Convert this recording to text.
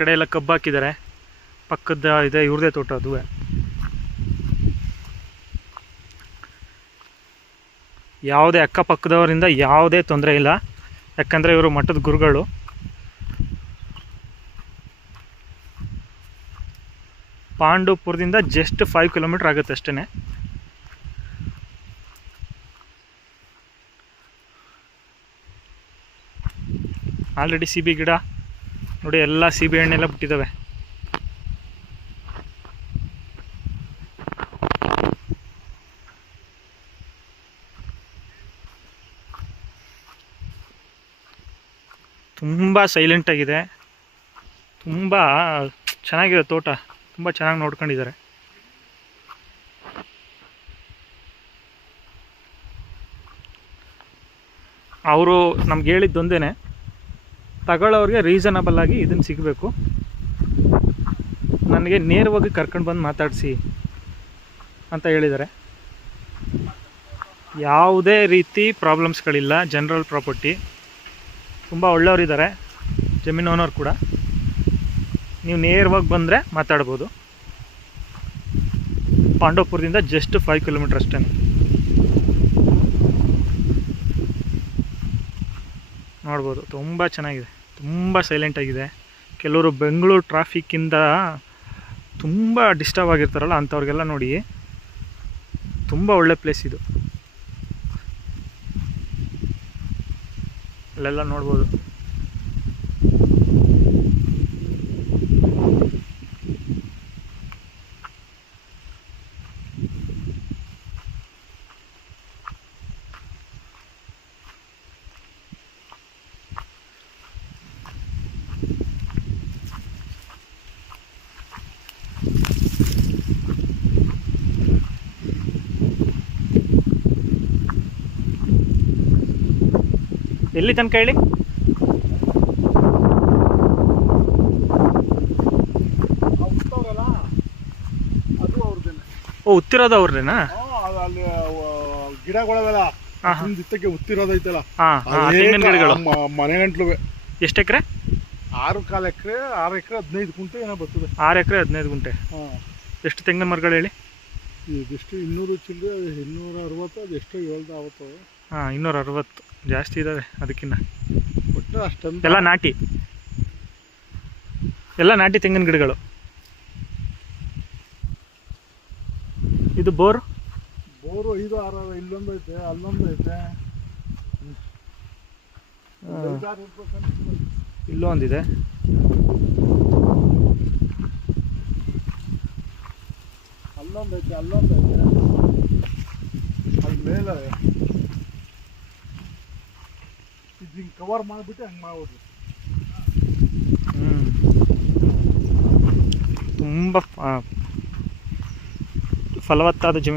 ಕಡೆ ಎಲ್ಲ ಕಬ್ಬು ಹಾಕಿದ್ದಾರೆ. ಪಕ್ಕದ ಇದೆ ಇವ್ರದೇ ತೋಟ ಅದುವೇ. ಯಾವುದೇ ಅಕ್ಕಪಕ್ಕದವರಿಂದ ಯಾವುದೇ ತೊಂದರೆ ಇಲ್ಲ, ಯಾಕಂದರೆ ಇವರು ಮಠದ ಗುರುಗಳು. ಪಾಂಡವಪುರದಿಂದ ಜಸ್ಟ್ 5 ಕಿಲೋಮೀಟರ್ ಆಗುತ್ತೆ ಅಷ್ಟೇ. ಆಲ್ರೆಡಿ ಸಿಬಿ ಗಿಡ ನೋಡಿ, ಎಲ್ಲ ಸಿಬಿ ಹಣ್ಣೆಲ್ಲ ಬಿಟ್ಟಿದ್ದಾವೆ. ತುಂಬ ಸೈಲೆಂಟಾಗಿದೆ, ತುಂಬ ಚೆನ್ನಾಗಿದೆ ತೋಟ, ತುಂಬ ಚೆನ್ನಾಗಿ ನೋಡ್ಕೊಂಡಿದ್ದಾರೆ. ಅವರು ನಮ್ಗೆ ಹೇಳಿದ್ದೊಂದೇ, ತಗೊಳ್ಳೋರಿಗೆ ರೀಸನಬಲ್ ಆಗಿ ಇದನ್ನು ಸಿಗಬೇಕು, ನನಗೆ ನೇರವಾಗಿ ಕರ್ಕೊಂಡು ಬಂದು ಮಾತಾಡಿಸಿ ಅಂತ ಹೇಳಿದ್ದಾರೆ. ಯಾವುದೇ ರೀತಿ ಪ್ರಾಬ್ಲಮ್ಸ್ಗಳಿಲ್ಲ. ಜನರಲ್ ಪ್ರಾಪರ್ಟಿ, ತುಂಬ ಒಳ್ಳೆಯವರಿದ್ದಾರೆ, ಜಮೀನು ಓನರ್ ಕೂಡ. ನೀವು ನೇರವಾಗಿ ಬಂದರೆ ಮಾತಾಡ್ಬೋದು. ಪಾಂಡವಪುರದಿಂದ ಜಸ್ಟ್ 5 ಕಿಲೋಮೀಟರ್ ಅಷ್ಟೇ. ನೋಡ್ಬೋದು, ತುಂಬ ಚೆನ್ನಾಗಿದೆ, ತುಂಬ ಸೈಲೆಂಟಾಗಿದೆ. ಕೆಲವರು ಬೆಂಗಳೂರು ಟ್ರಾಫಿಕ್ಕಿಂದ ತುಂಬ ಡಿಸ್ಟರ್ಬ್ ಆಗಿರ್ತಾರಲ್ಲ, ಅಂಥವ್ರಿಗೆಲ್ಲ ನೋಡಿ ತುಂಬ ಒಳ್ಳೆ ಪ್ಲೇಸ್ ಇದು. ಅಲ್ಲೆಲ್ಲ ನೋಡ್ಬೋದು. ಎಲ್ಲಿ ತನಕ ಹೇಳಿ? ಓ, ಉತ್ತಿರೋದು ಅವ್ರದೇನಾ? ಅಲ್ಲಿ ಗಿಡಗಳವೆಲ್ಲ ಉತ್ತಿರೋದೈತಲ್ಲ, ತೆಂಗಿನ ಗಿಡಗಳು ಮನೆ ಗಂಟ್ಲು. ಎಷ್ಟು ಎಕರೆ? 6 ಎಕರೆ 15 ಗುಂಟೆ ಏನೋ ಬರ್ತದೆ. 6 ಎಕರೆ 15 ಗುಂಟೆ. ಎಷ್ಟು ತೆಂಗಿನ ಮರಗಳು ಹೇಳಿ? ಇದೆಷ್ಟು 200 ಚಿಲ್ಲರೆ, 260, ಅದೆಷ್ಟೋ ಹೇಳ್ದ ಆವತ್ತು. 260 ಜಾಸ್ತಿ ಇದ್ದಾವೆ ಅದಕ್ಕಿಂತ. ಒಟ್ಟು ಅಷ್ಟೊಂದು ಎಲ್ಲ ನಾಟಿ, ಎಲ್ಲ ನಾಟಿ ತೆಂಗಿನ ಗಿಡಗಳು. ಇದು ಬೋರು 5, 6 ಇಲ್ಲೊಂದು ಐತೆ, ಅಲ್ಲೊಂದು ಐತೆ, ಇಲ್ಲೂ ಒಂದಿದೆ. ಅಲ್ಲೊಂದು ಐತೆ, ಅಲ್ಲೊಂದು ಐತೆ, ಅಲ್ಲಿ ಮೇಲೆ ಇದು ಹಿಂಗೆ ಕವರ್ ಮಾಡಿಬಿಟ್ಟು ಹಂಗೆ ಮಾಡ್ಬಿಡ್ರಿ. ತುಂಬ ಫಲವತ್ತಾದ ಜಮೀನು.